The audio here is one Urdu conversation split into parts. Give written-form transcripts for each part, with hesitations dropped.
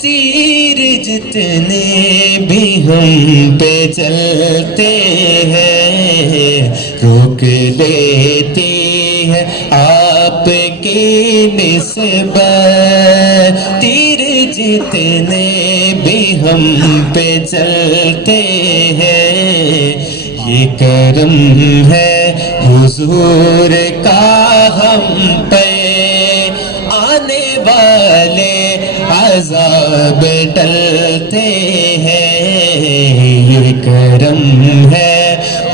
تیر جتنے بھی ہم پہ چلتے ہیں روک لیتی ہے آپ کی نسبت، تیر جتنے بھی ہم پہ چلتے ہیں یہ کرم ہے حضور کا ہم پہ، آنے والے عذاب ٹلتے ہیں یہ کرم ہے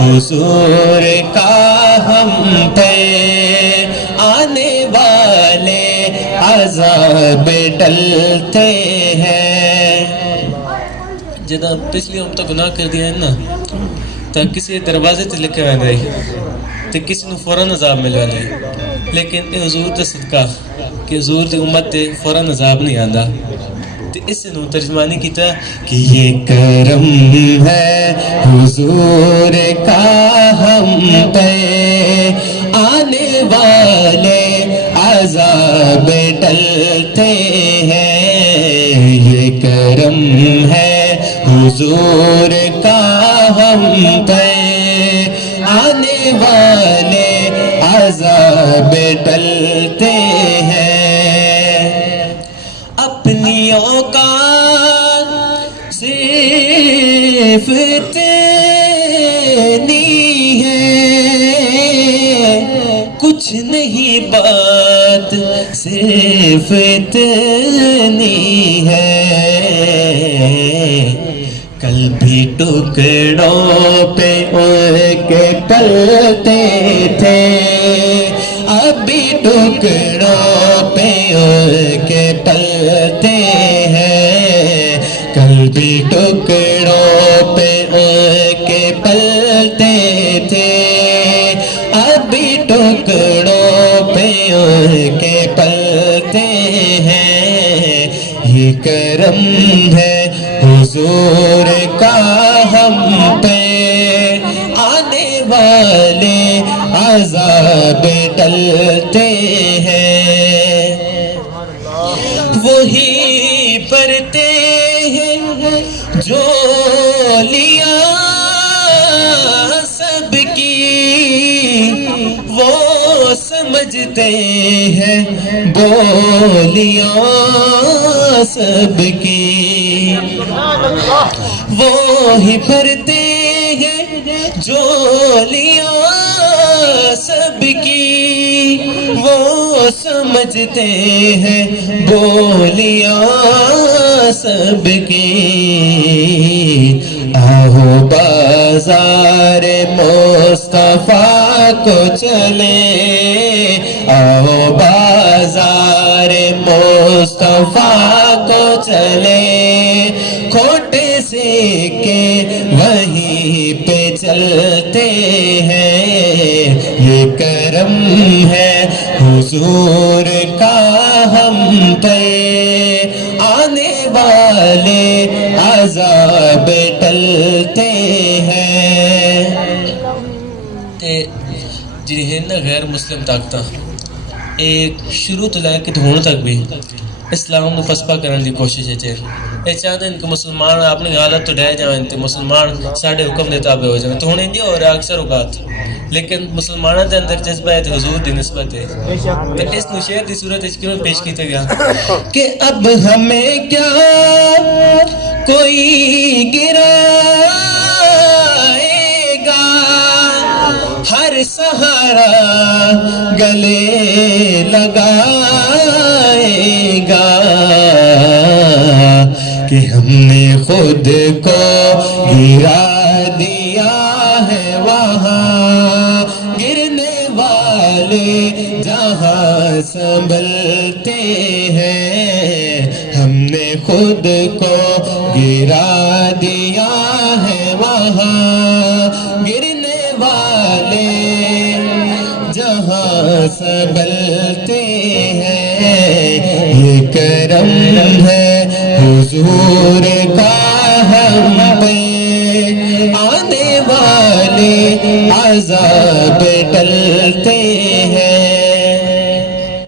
حضور کا ہم پہ، آنے والے عذاب ٹلتے ہیں۔ جدہ پچھلی ہم تو گناہ کر دیا ہے نا تو کسی دروازے تے لکھے ہوئے رہی تو کسی نے فوراً عذاب مل رہی، لیکن اے حضور دا صدقہ کہ حضور دی امت تے فوراً عذاب نہیں آندا، تو اس سے نو ترجمانی کیتا کہ یہ کرم ہے حضور کا ہم پہ، آنے والے عذاب ٹلتے ہیں یہ کرم ہے حضور کا ہم پہ، آنے والے عذاب ٹلتے ہیں۔ اپنی اوقات صرف اتنی ہے، کچھ نہیں بات صرف اتنی ہے، کل بھی ٹکڑوں پہ ان کے پلتے تھے، اب بھی ٹکڑوں پہ ان کے پلتے ہیں، کل بھی ٹکڑوں پہ ان کے پلتے تھے، اب بھی ٹکڑوں پہ ان کے پلتے ہیں یہ کرم ہے حضور کا ہم پہ، آنے والے عذاب ٹلتے ہیں۔ وہی پرتے ہیں جو لیا سب کی، وہ سمجھتے ہیں بولیاں سب کی، وہی پرتے ہیں جو لیا سب کی، وہ سمجھتے ہیں بولیاں سب کی، آؤ بازار مصطفیٰ کو چلے، آؤ بازار مصطفیٰ کو چلے، کھوٹے سکے وہیں پہ چلتے ہیں یہ کرم ہے حضور کا ہم پہ، آنے والے عذاب ٹلتے ہیں۔ جی ہے نا غیر مسلم طاقتاں ایک شروع تو لے کے ہون تک بھی اسلام کو پسپا کرنے کی کوشش ہے، یہ چاہتے ہیں کہ مسلمان اپنی حالت تو ڈہ جائیں تو مسلمان ساڑھے حکم دے تابع ہو جائیں، تو ہونے نہیں ہو رہا اکثر اوقات، لیکن مسلمانوں کے اندر جذبہ ہے تو حضور دی نسبت ہے، تو اس نشیر دی صورت اس کیوں پیش کیتا گیا کہ اب ہمیں کیا کوئی گرائے گا، ہر سہارا گلے لگائے گا، کہ ہم نے خود کو گرا دیا ہے وہاں، گرنے والے جہاں سنبھلتے ہیں، ہم نے خود کو گرا دیا ہے وہاں، گرنے والے جہاں سنبھلتے ہیں یہ کرم ہے حضور کا ہم پہ، آنے والے عذاب ٹلتے